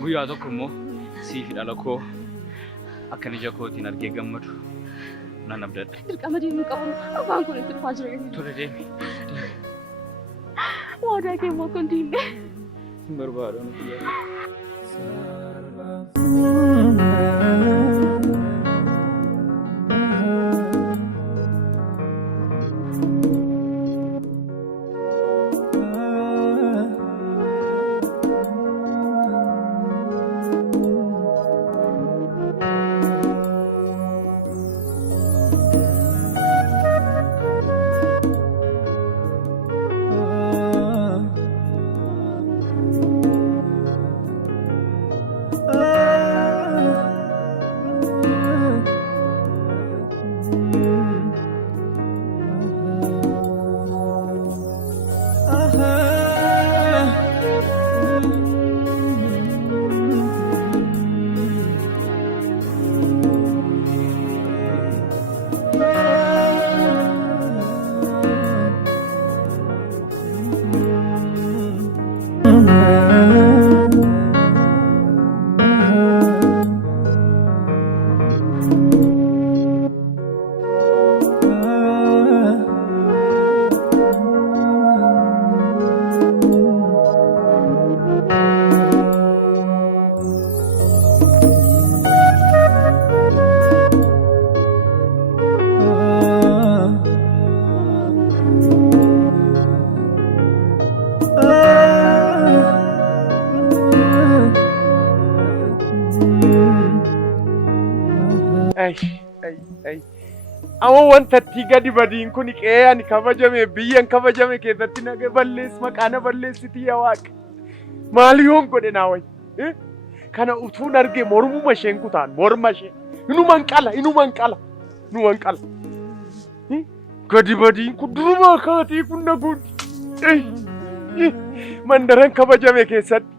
Guyyaa tokko immoo siif dhala koo akka ija kootiin argee gammadu nan abdadha. Dirqama deemuu qabu. Afaan kun itti dhufaa jira. Tole deemi. Waadaa kee immoo kun diinne. Hin barbaadu nuti yaa. Amma wantatti gadi badiin kun qe'ee kabajame biyyan kabajame keessatti naga ballees maqaana balleessiti yaa Waaqa. Maal yoon godhe naa wayi? Kana utuun argee mormuma isheen kutaan morma ishee inuman qala. Gadi badiin kun duruma kaatii kun naguuti. Mandaran kabajame keessatti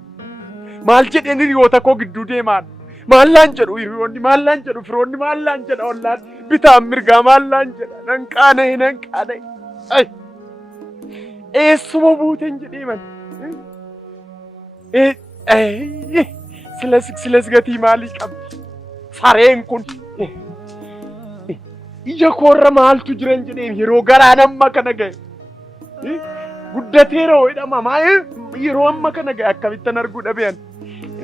maal jedheen hiriyoota koo gidduu deemaan? Maallaan jedhu hiriyoonni maallaan jedhu firoonni maallaan jedha ollaan bitaan mirgaa maallaan jedha nan qaana'e. Eessuma buuteen jedhee man. Silas gatii maalii qabdi? Sareen kun ija koorra maaltu jiran jedhee yeroo garaan amma kana ga'e. Guddateera jedhama yeroo amma kana ga'e akkamittan arguu dhabean.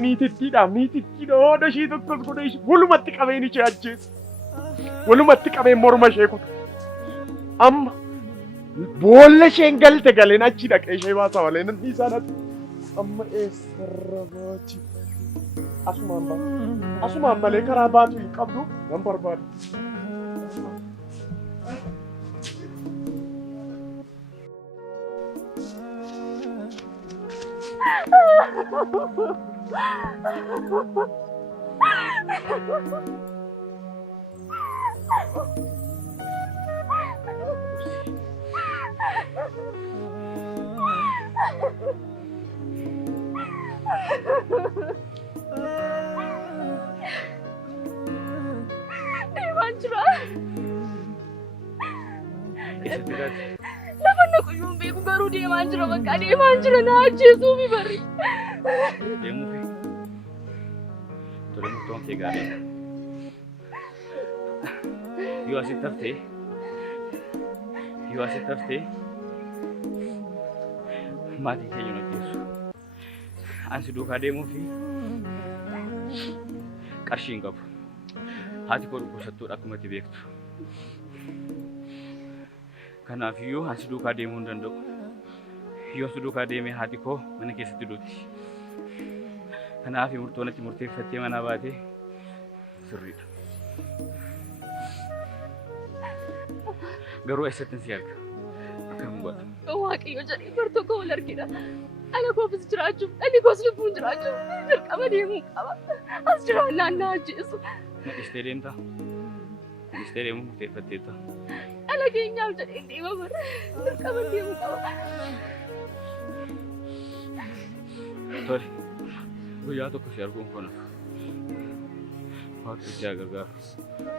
Niitittiidhaaf oda ishee tokkos godhe ishee walumatti qabeen ishee ajjeessa. Walumatti qabeen morma ishee kutu. Amma boolla isheen galte galeen achi dhaqee ishee baasa malee nan dhiisaa natti. Amma eessarra baati? Asumaan malee karaa baatu hin qabdu nan barbaadu. Lafanna qoyyuun beeku garuu deemaan jira bakka deemaan jira na ajjeesuufi barri. Deemuufi. Tole murtoon kee gaarii. Yoo asitti haftee maatii keenya nu ajjeesu. Ansi duukaa deemuufi qarshii hin qabu. Haati koo dhukkubsattuudha akkuma itti beektu. Kanaafiyyuu ansi duukaa deemuu hin danda'u. Yoo si duukaa deemee haati koo mana keessatti duuti. Kanaaf murtoon itti murteeffattee manaa baatee sirriidha. Garuu eessatti si arga? Akkam godha? Waaqayyo jedhee bartoo koo wal argina. Ana koofis jiraachuuf, dhalli koos lubbuun jiraachuuf dirqama deemuu qaba. As jiraannaan na ajjeesu. Dhiistee deemtaa? Dhiistee deemuu murteeffatteetta? Ala keenyaaf jedhee deema bara. Dirqama deemuu qaba. Tole, guyyaa tokko si arguun kun Waaqni si gargaaru.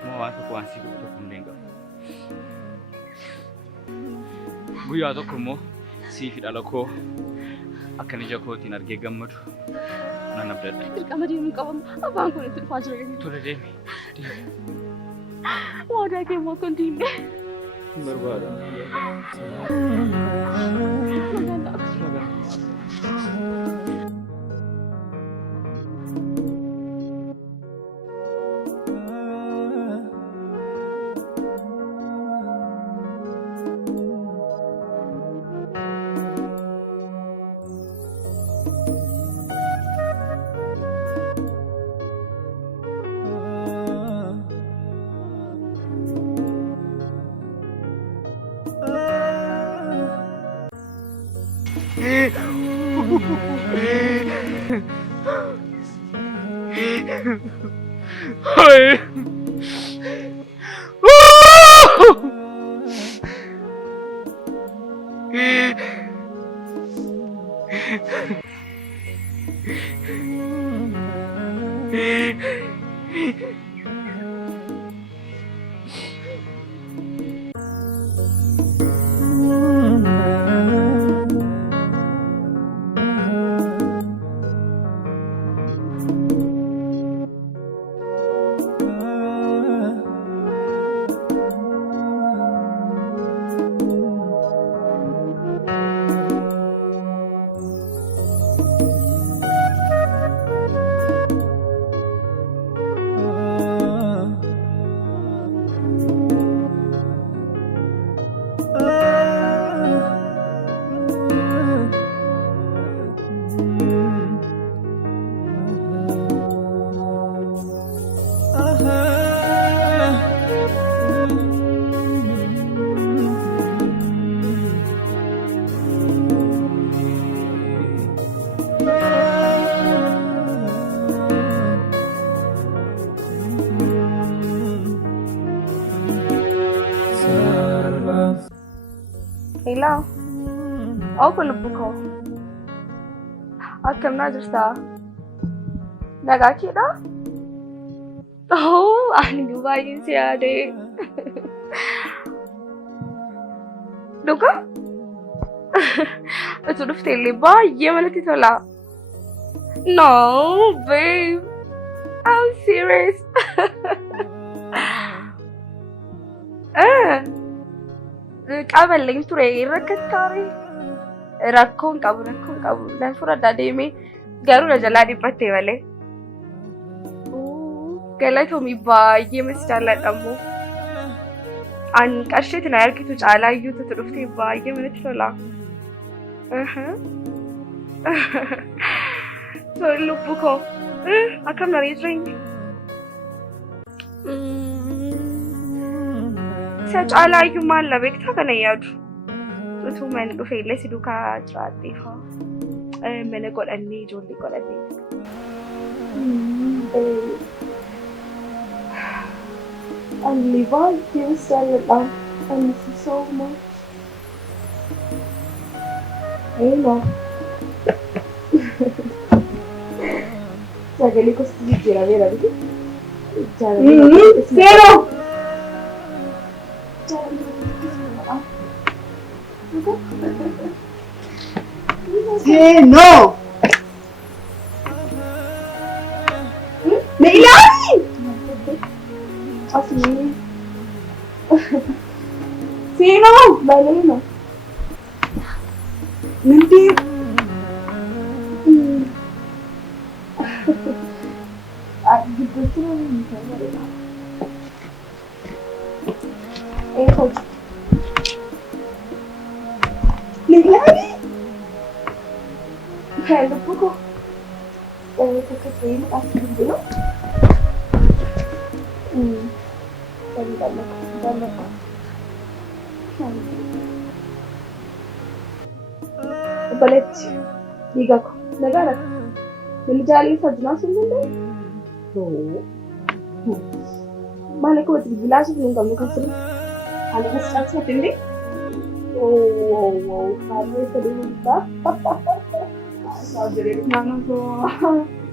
Moo waan tokko waan si godhu tokko hin qabu. Guyyaa tokko immoo siifi dhala koo akka ija kootiin argee gammadu naan abdadha. Dirqama deemuu qabamu. Abbaan kun itti dhufaa jira. Tole deemi. Waadaa kee immoo akka hin diinne. Barbaada. Hello. Opo lubbu koo. Akkam naa jirtaa? Nagaa keedha? Ani baay'een si yaade. Dhugaa? Utuu dhuftee illee baay'ee malatti tola. No, babe. I'm serious. Qaballeen ture rakkattaare. Rakkoon qabu. Nan fudhadhaa deemee garuu na jalaa dhiphattee malee. Galatoomii baay'ee mas jaalladhamu. Ani qarsheetti na argitu caalaa iyyuu tutu dhuftee baay'ee manatti tola. Lubbu koo akkam naree jireenya. Isa caalaa iyyuu maal na beektaa kana yaadu. Utuu mana dhufee illee si duukaa jiraatee fa'aa. Mana godhannee ijoollee godhannee. Ani baay'ee mas jaalladha. I miss you so much. Hello. Sagalee gosti jijjiirameera miti. Seeroo! No! Me ilaali! Asli. Sino? Balena. Nanti. Gitu sih misalnya. Kok. Me ilaali! Hello kok. Kakak saya kasih dulu. Dalam. Balet. Liga ko. Nagara. Nilijali sajna sunde. Mana ko bilas ng kamu kasi. Ano ka start sa tindi? Wow. Sabi sa dinta. Sabi rin naman ko.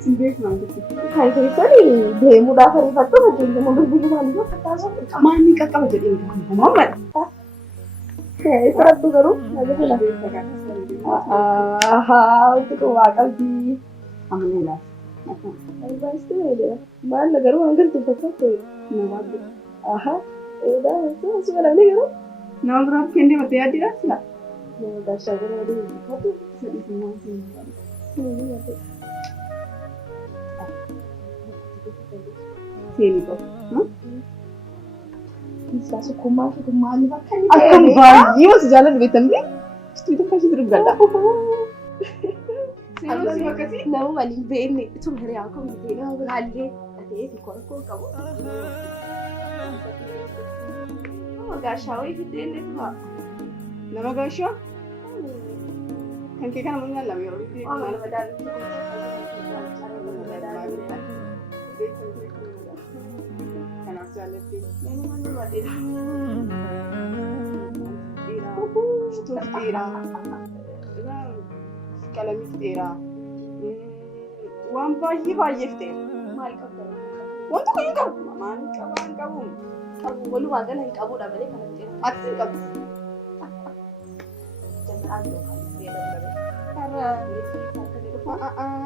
Sindek lang ko. Hai sorry. Deh muda hari fatto maging mobil bili mali ko kataso. Mani ka ka jadi ko. Mama. Sarap to karo. Lagi na. Itu ko wakal di. Amanila. Albaas ta'e maal garuu hanga tuffatu nama aha eda so wala ne garuu nama biraa kende mate yaadira sila nama gashaa gara wali fatu sadi semua sini kok bisa sukuman ni bakal ni akan bayi masih jalan di tembi itu kasih terus gada Terima kasih. Nama maling bene itu hari aku bene aku halle ada di korko kamu. Nama gashawi bene itu mah. Nama gasha? Kan kita kan mungkin lah mero itu mana badan. Kan aku jalan di. Nama mana badan. Tira. Kalami fiteera. Waan baay'ee fiteera. Maal qabda? Wanta kun hin qabu. Maal qaba hin qabu. Qabu walumaa gala hin qabudha malee kan hin jedhu. Ati hin qabdu. Jannaan yoo kan fayyadamu malee.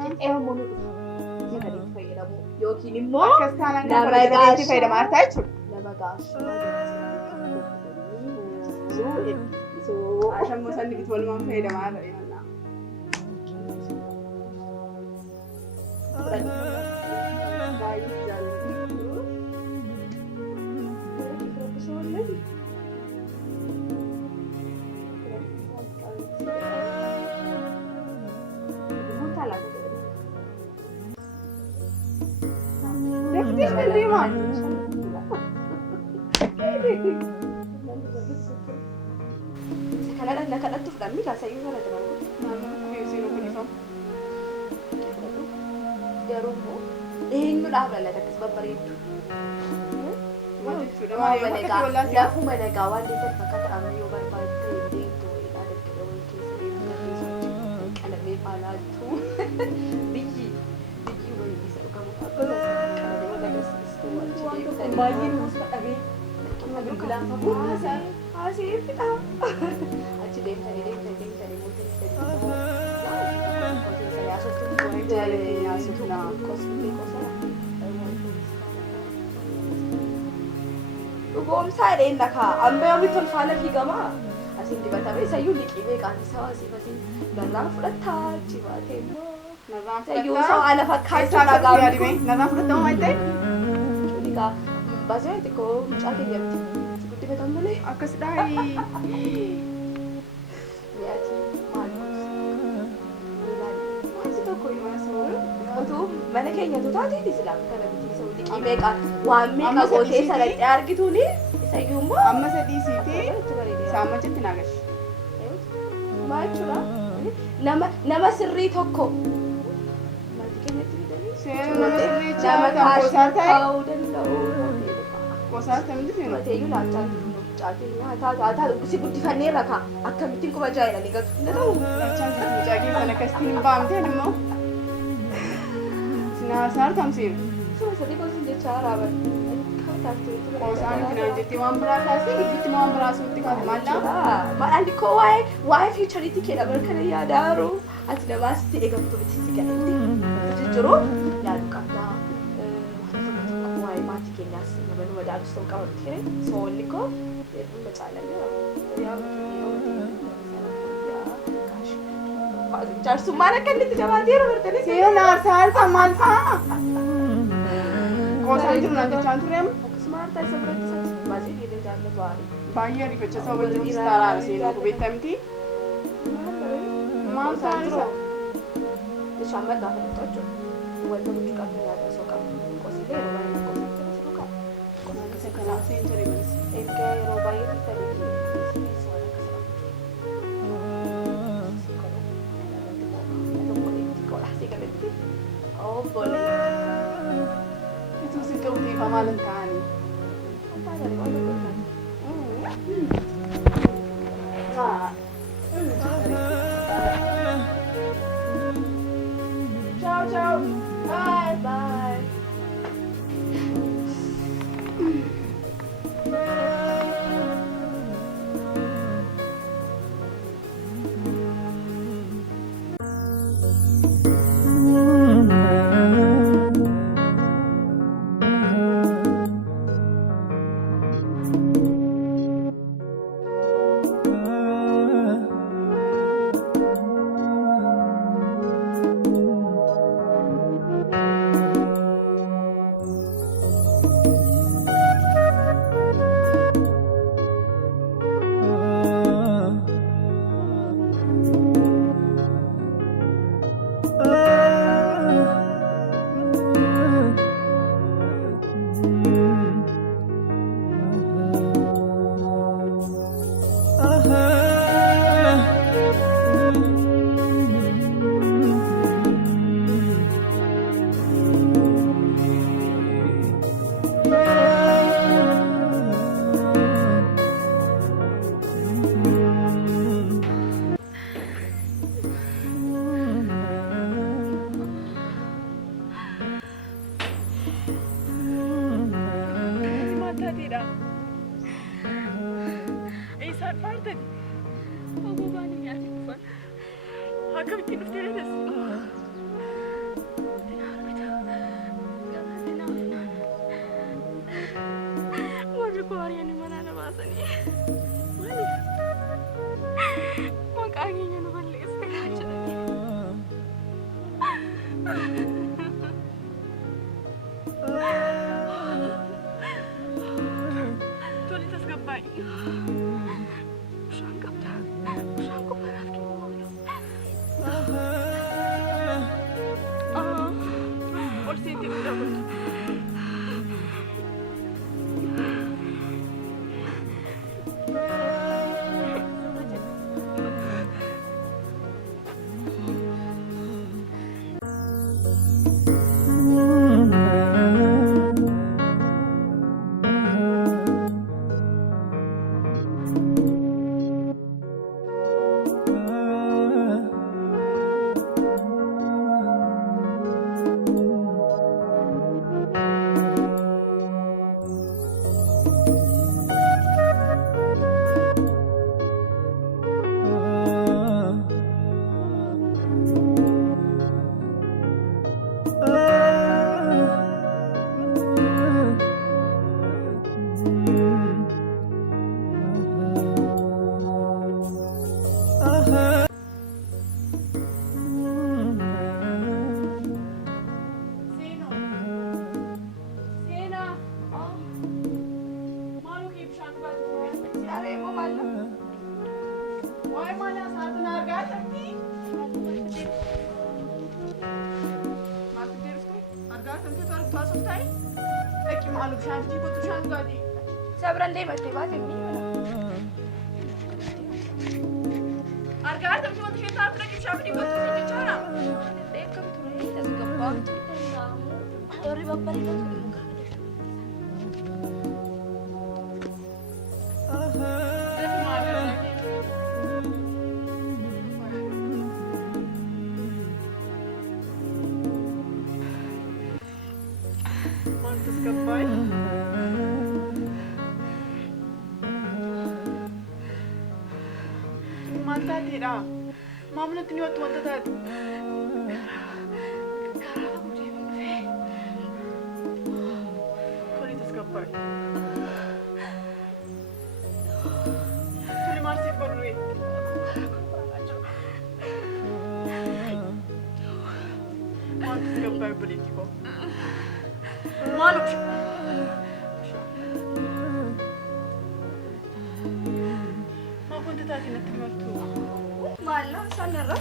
Qixxeema monuu dhufa. Maka itti fayyadamu yookiin immoo akkas taanaan nama gaashii fayyadamaa hartaa jechuudha. Nama gaashii. Ashammoo sanni itti walumaan fayyadamaa ta'e. Sekarang nak tu kami dah saya nak ada mana? Mana sino uniform? Dia rumpu. Ini dah berlalu dah sebab beritu. Dah pun mana kawan dia terpakat ramai orang baik itu ada kedai kisah ada mepala tu. Biji bisa kamu apa? Kalau dia ada sesuatu bayi mesti ada. Kita bilang apa? Asyik kita. Asyik dem cari motor cari semua. Saya asal tu boleh asal nak kosmetik kosan. Gom saya nak ambil ambil terfala juga mah. Asyik tiba tiba saya ulik ini kan sahaja sih dalam flat ciba temu. Saya usah anak pakai cara gaul. Nana flat tahu macam? Jadi kah bahasa itu kau cakap dia. Betul boleh. Aku sedai. Ya sih, malas. Masih tu kau yang masuk. Tu mana kayaknya tu tadi di selam kalau begitu saudi. Ibu wami kau teh sarai yar gitu ni. Saya jumpa. Amma sedih sih. Sama cete nagas. Macam nama sirri toko. Mati kayaknya tu tadi. Nama sirri nama kosar kau dan kau. Kosa sambil ni. Mati you nak cakap ada usi budi fane raka. Akan meeting ko bajai lah ni kat. Tidak tahu. Cakap jadi mana kasih bam tu ni mo. Sinasar tamsil. So sedih kau sini cara apa? Kau tak tu. Kosa ni kena jadi tiwam berasa sih. Ibu tiwam berasa uti kau mana? Malah di kau why future itu kena berkena ya daru. Asal pasti ega betul betul sih kan. Jujur, ya kata. Mati kena sih, namun ada harus tahu kau kira, soalnya kau, dia pun berjalan ya, car sumara kan itu jawab dia bertanya. Saya nak sahar saman sah. Kau sahar itu nanti cantik em? Sumara tak seberapa sah, masih dia jalan tuan. Bayar ikut cakap macam setara sih, aku betam ti. Mana sahar? Di shambat dah betul. Buat tu juga ada sokap. Kau sih dia orang yang Kalau saya cari mas, engkau robai itu tadi suara keserak. Atau boleh sekolah sih kalau itu. Oh boleh. Itu sih kau di pamalan kan? Apa dari mana kau kan? Ciao ciao. Bye bye. Akkamitti dhuftee deetes? Warri koo ari'anii manaa na baasanii. Maqaa keenya nu balleessite jedhanii. Tole tasgabbaa'i. Bishaan qabda. Bishaan qophaa'aaf kennu. Ol seentee guddaa godhu. Sabran deh mati batin ni. Arga ada cuma tu kita apa lagi siapa di buat ni cara? Dekam tu ni dah gampang tu kamu. Hari bapa ni tu. Mantas kapai. Manta tidak. Mama nanti ni waktu waktu tadi. Karena aku dia mimpi. Kau itu kapai. Tuli masih berui. Mantas kapai beli tiba. Malu. Mau kita tadi nanti waktu. Malu sana lah.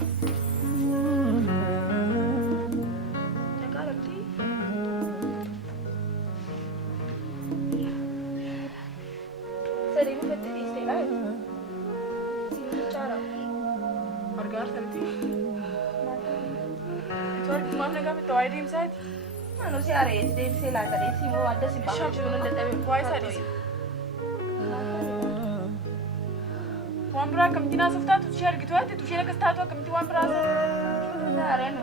Jaga roti. Sering betul istilah. Sini cara. Harga nanti. Itu mana kami tahu idea saya. Ano si Ares, Dave sila tadi si mo ada si Bang. Siapa yang nanti kuai saya sih. Wan bra kam dina safta tu share gitu ate tu share ka sta tu kam tu wan bra sa. Nare no.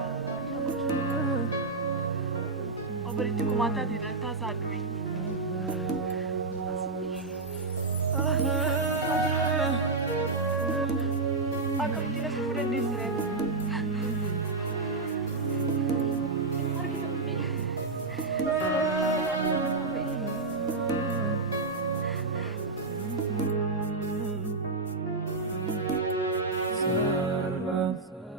Oberi tu kumata di rata sa dui.